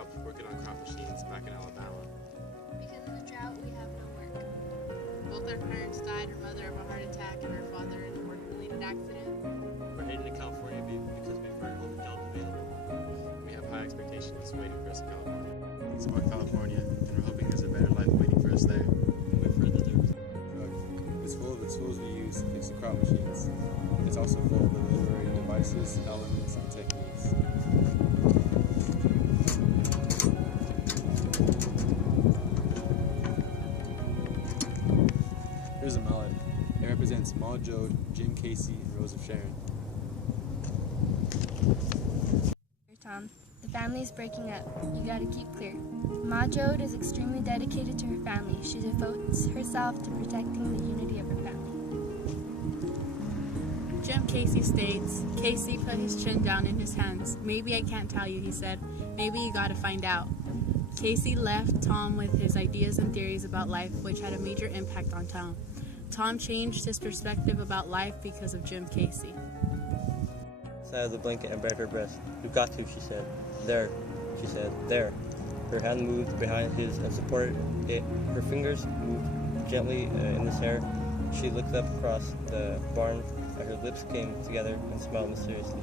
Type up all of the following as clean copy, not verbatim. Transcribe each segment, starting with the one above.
up working on crop machines back in Alabama. Because of the drought, we have no work. Both our parents died, her mother of a heart attack and her father in a work-related accident. We're heading to California because we've heard all the jobs available. We have high expectations waiting for us in California. We support California, and we're hoping there's a better life waiting for us there. And we've heard that there's It's full of the tools we use to fix the crop machines. It's also full of the liberating devices, elements, and techniques. Here's a mallet. It represents Ma Jode, Jim Casey, and Rose of Sharon. Tom, the family is breaking up. You gotta keep clear. Ma Jode is extremely dedicated to her family. She devotes herself to protecting the unity of her family. Jim Casey states, Casey put his chin down in his hands. Maybe I can't tell you, he said. Maybe you gotta find out. Casey left Tom with his ideas and theories about life, which had a major impact on Tom. Tom changed his perspective about life because of Jim Casey. side of the blanket and bared her breast. "You've got to," she said. "There," she said. "There." Her hand moved behind his and supported it. Her fingers moved gently in his hair. She looked up across the barn, and her lips came together and smiled mysteriously.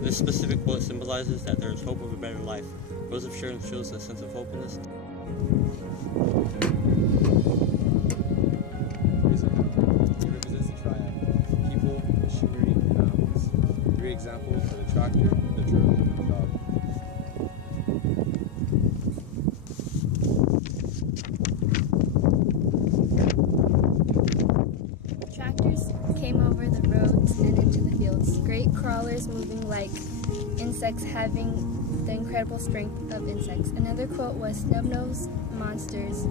This specific bullet symbolizes that there is hope of a better life. Rose of Sharon shows a sense of hopefulness. Here's a number. It represents the triad: people, machinery, and animals. 3 examples are the tractor, the turtle, and the dog. Tractors came over the roads and into the fields, great crawlers moving like insects, having the incredible strength of insects. Another quote was snub-nosed monsters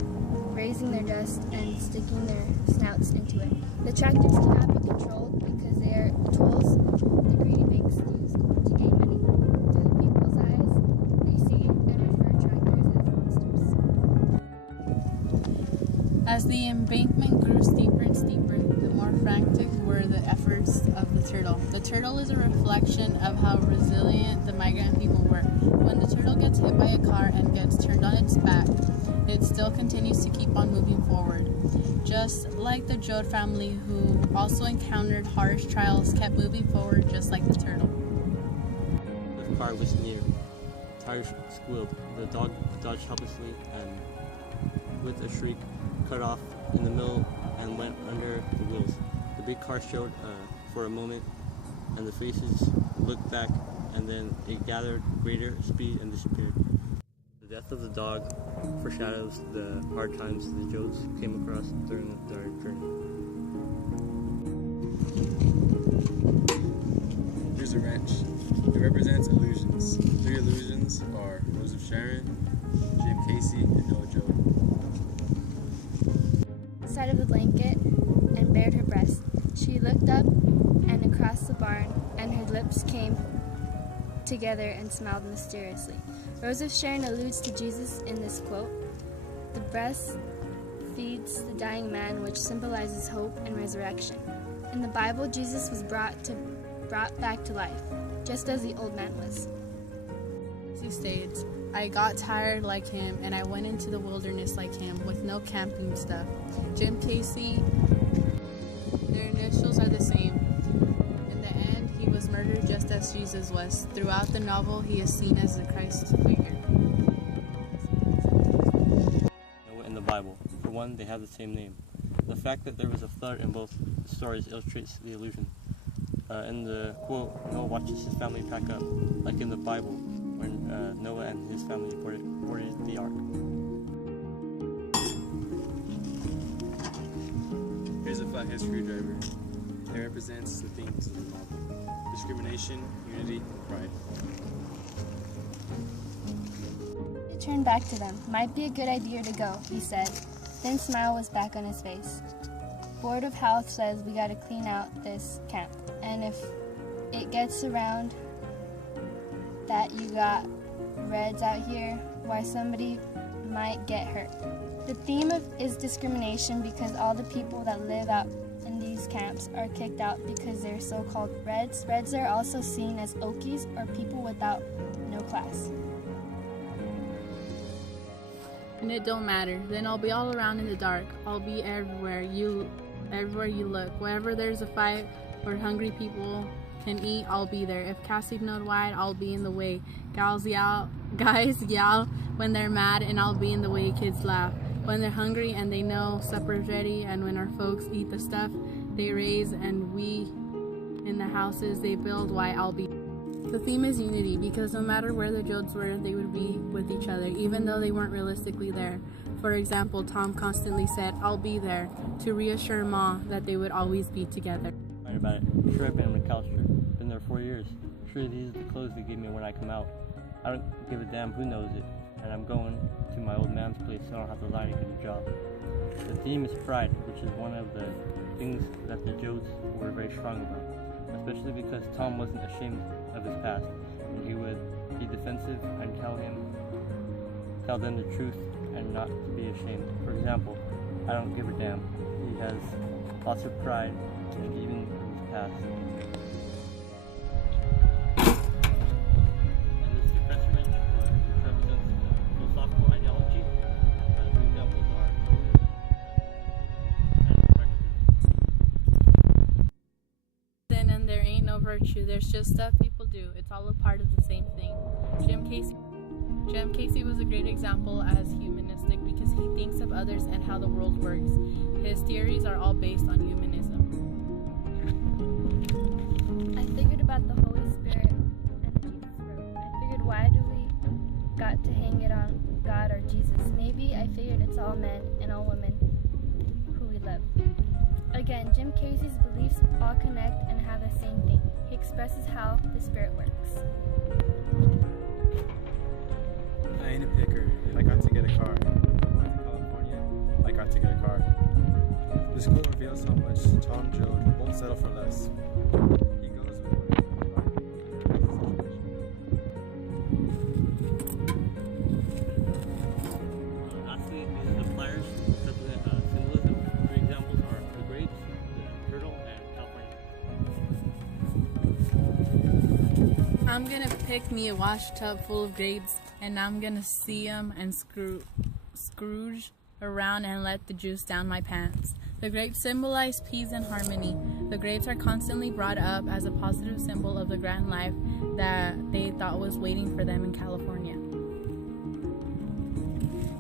raising their dust and sticking their snouts into it. The tractors cannot be controlled because they are tools the greedy banks use to gain money. To the people's eyes, they see and refer tractors as monsters. As the embankment grew steeper and steeper, the more frantic were the efforts of the turtle. The turtle is a reflection of how resilient the migrant people were. When the turtle gets hit by a car and gets turned on its back, it still continues to keep on moving forward. Just like the Jode family, who also encountered harsh trials, kept moving forward just like the turtle. The car was near. Tires squealed. The dog dodged helplessly and, with a shriek, cut off in the middle and went under the wheels. The big car showed for a moment, and the faces looked back, and then it gathered greater speed and disappeared. The death of the dog foreshadows the hard times the Jodes came across during their journey. Here's a wrench. It represents illusions. 3 illusions are Rose of Sharon, Jim Casey, and Noah Jode. Side of the blanket and bared her breast. She looked up and across the barn, and her lips came together and smiled mysteriously. Rose of Sharon alludes to Jesus in this quote. The breast feeds the dying man, which symbolizes hope and resurrection. In the Bible, Jesus was brought back to life, just as the old man was. He states, I got tired like him, and I went into the wilderness like him, with no camping stuff. Jim Casey, their initials are the same. In the end, he was murdered just as Jesus was. Throughout the novel, he is seen as the Christ figure. Noah in the Bible. For one, they have the same name. The fact that there was a flood in both stories illustrates the illusion. In the quote, Noah watches his family pack up, like in the Bible, when Noah and his family boarded the ark. Here's a flathead screwdriver. It represents the themes of the novel: discrimination, unity, and pride. He turned back to them. Might be a good idea to go, he said. Then smile was back on his face. Board of Health says we gotta clean out this camp. And if it gets around that you got reds out here, why somebody might get hurt. The theme is discrimination because all the people that live out in these camps are kicked out because they're so-called reds. Reds are also seen as Okies, or people without no class. and it don't matter. Then I'll be all around in the dark. I'll be everywhere you look. Wherever there's a fight or hungry people can eat, I'll be there. If cats leave no wide, I'll be in the way. Guys yell when they're mad, and I'll be in the way kids laugh. When they're hungry and they know supper's ready, and when our folks eat the stuff they raise, and we in the houses they build, why I'll be. The theme is unity, because no matter where the Jodes were, they would be with each other, even though they weren't realistically there. For example, Tom constantly said, I'll be there, to reassure Ma that they would always be together. Right about it. Sure, I've been on McAllister. Been there 4 years. Sure, these are the clothes they give me when I come out. I don't give a damn who knows it, and I'm going to my old man's place so I don't have to lie to get a job. The theme is pride, which is one of the things that the Jodes were very strong about, especially because Tom wasn't ashamed of his past, and he would be defensive and tell them the truth and not to be ashamed. For example, I don't give a damn. He has lots of pride, and even in his past. And this is the crest wrench, which represents philosophical ideology. The examples are and pragmatism. Sin and there ain't no virtue. There's just stuff people do. It's all a part of the same thing. Jim Casey was a great example as humanistic because he thinks of others and how the world works. His theories are all based on humanism. I figured about the Holy Spirit and Jesus wrote. I figured, why do we got to hang it on God or Jesus? Maybe I figured it's all men and all women who we love. Again, Jim Casey's beliefs all connect and have the same thing. He expresses how the Spirit works. I ain't a picker. I got to get a car. I went to California. I got to get a car. The school reveals how much Tom Jode won't settle for less. He goes with Lastly, these are the pliers represent symbolism. 3 examples are the grapes, the turtle, and California. I'm gonna pick me a wash tub full of grapes, and I'm gonna see 'em and scrooge around and let the juice down my pants. The grapes symbolize peace and harmony. The grapes are constantly brought up as a positive symbol of the grand life that they thought was waiting for them in California.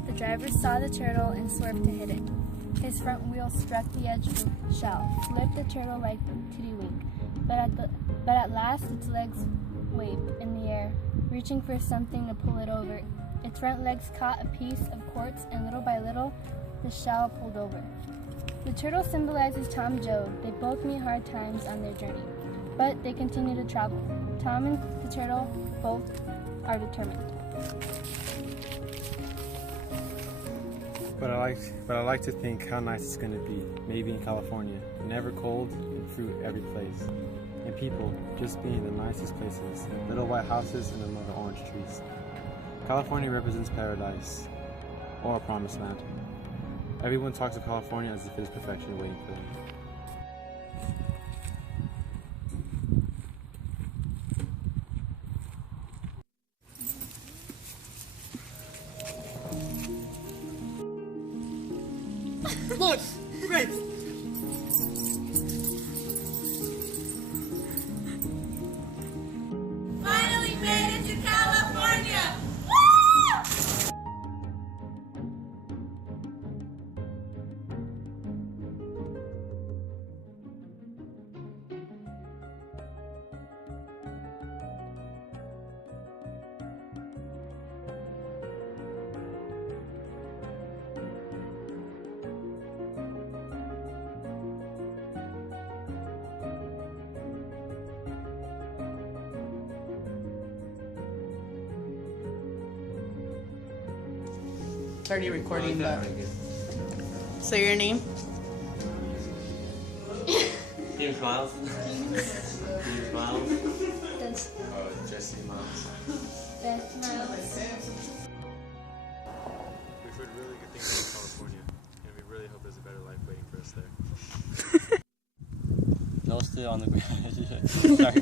The driver saw the turtle and swerved to hit it. His front wheel struck the edge of the shell, flipped the turtle like tiddywink, but at last its legs waved in the air, reaching for something to pull it over. Its front legs caught a piece of quartz, and little by little, the shell pulled over. The turtle symbolizes Tom Jode. They both meet hard times on their journey, but they continue to travel. Tom and the turtle both are determined. But I like to think how nice it's going to be, maybe in California. Never cold, and fruit every place. And people just being the nicest places, little white houses and among the orange trees. California represents paradise, or a promised land. Everyone talks of California as if it is perfection waiting for them. Look! Grapes! Finally made it to California! It's already recording, but... So your name? Team Smiles. Team Smiles. Jesse Miles. We've heard really good things about California, and we really hope there's a better life waiting for us there. No, still on the ground. Sorry.